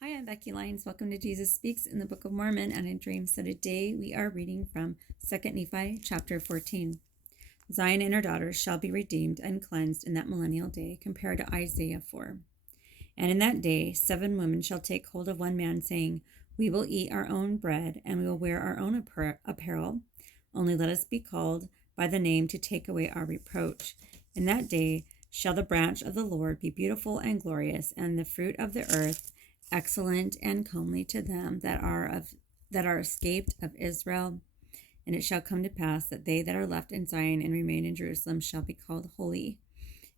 Hi, I'm Becky Lyons. Welcome to Jesus Speaks in the Book of Mormon and in Dreams. So today we are reading from 2 Nephi chapter 14. Zion and her daughters shall be redeemed and cleansed in that millennial day, compared to Isaiah 4. And in that day 7 women shall take hold of one man, saying, We will eat our own bread, and we will wear our own apparel. Only let us be called by the name to take away our reproach. In that day shall the branch of the Lord be beautiful and glorious, and the fruit of the earth excellent and comely to them that are escaped of Israel. And it shall come to pass that they that are left in Zion and remain in Jerusalem shall be called holy,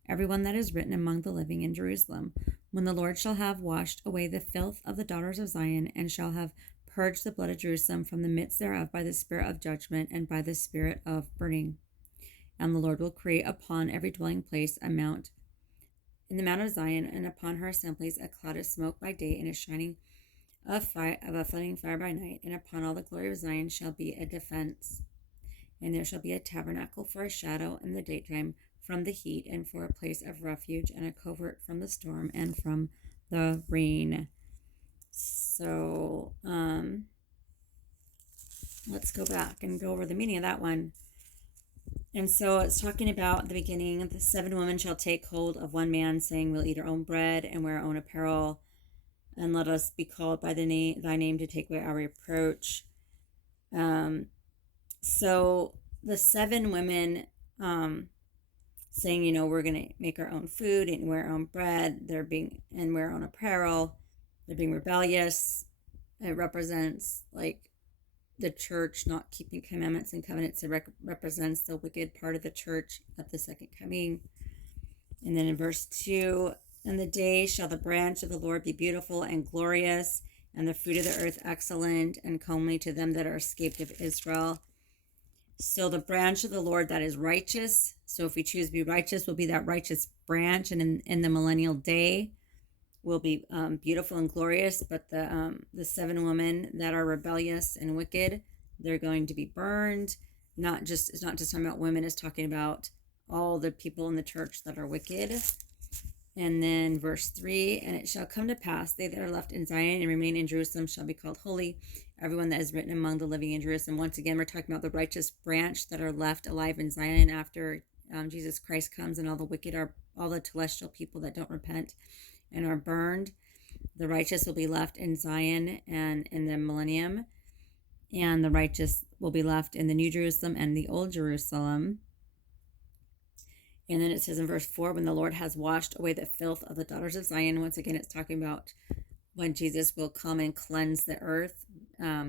everyone that is written among the living in Jerusalem, when the Lord shall have washed away the filth of the daughters of Zion, and shall have purged the blood of Jerusalem from the midst thereof by the spirit of judgment and by the spirit of burning. And the Lord will create upon every dwelling place a mount in the mount of Zion, and upon her assemblies a cloud of smoke by day, and a shining of a flaming fire by night. And upon all the glory of Zion shall be a defense. And there shall be a tabernacle for a shadow in the daytime from the heat, and for a place of refuge, and a covert from the storm and from the rain. So let's go back and go over the meaning of that one. And so it's talking about the beginning, the 7 women shall take hold of one man, saying, We'll eat our own bread and wear our own apparel, and let us be called by thy name to take away our reproach. So the 7 women saying, we're going to make our own food and wear our own bread, and wear our own apparel. They're being rebellious. It represents the church not keeping commandments and covenants. It represents the wicked part of the church at the second coming. And then in verse 2, in the day shall the branch of the Lord be beautiful and glorious, and the fruit of the earth excellent and comely to them that are escaped of Israel. So the branch of the Lord that is righteous. So if we choose to be righteous, will be that righteous branch. And in the millennial day will be beautiful and glorious. But the 7 women that are rebellious and wicked, they're going to be burned. It's not just talking about women, it's talking about all the people in the church that are wicked. And then verse 3, and it shall come to pass, they that are left in Zion and remain in Jerusalem shall be called holy, everyone that is written among the living in Jerusalem. Once again, we're talking about the righteous branch that are left alive in Zion after Jesus Christ comes, and all the celestial people that don't repent and are burned. The righteous will be left in Zion and in the millennium, and the righteous will be left in the New Jerusalem and the Old Jerusalem. And then it says in verse 4, when the Lord has washed away the filth of the daughters of Zion. Once again, it's talking about when Jesus will come and cleanse the earth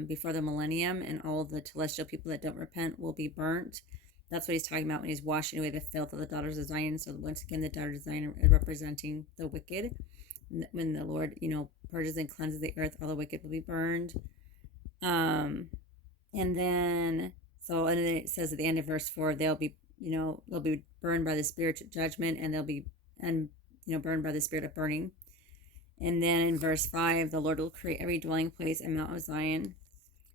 before the millennium, and all the celestial people that don't repent will be burnt. That's what he's talking about when he's washing away the filth of the daughters of Zion. So once again, the daughters of Zion are representing the wicked. When the Lord, purges and cleanses the earth, all the wicked will be burned. And then it says at the end of verse 4, they'll be burned by the spirit of judgment, and they'll be burned by the spirit of burning. And then in verse 5, the Lord will create every dwelling place in Mount of Zion.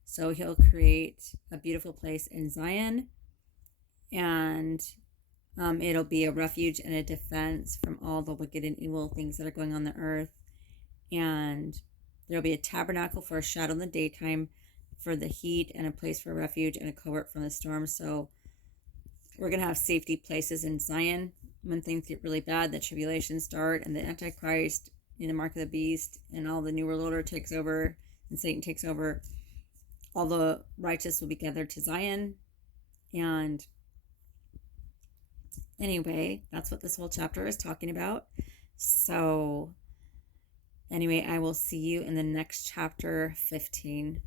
So he'll create a beautiful place in Zion, and it'll be a refuge and a defense from all the wicked and evil things that are going on the earth. And there'll be a tabernacle for a shadow in the daytime for the heat, and a place for refuge, and a covert from the storm. So we're going to have safety places in Zion when things get really bad, the tribulations start, and the Antichrist, the mark of the beast, and all the New World Order takes over, and Satan takes over. All the righteous will be gathered to Zion. And anyway, that's what this whole chapter is talking about. So anyway, I will see you in the next chapter 15.